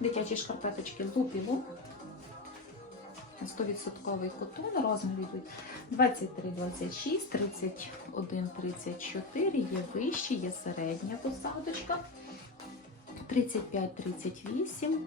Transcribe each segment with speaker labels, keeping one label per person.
Speaker 1: Дитячі шкарпеточки луп і 100% котон, розмір йдуть 23, 26, 31, 34, є вищі, є середня посадочка, 35, 38,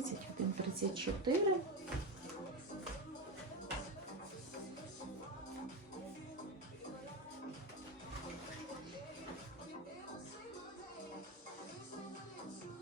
Speaker 1: 31-34.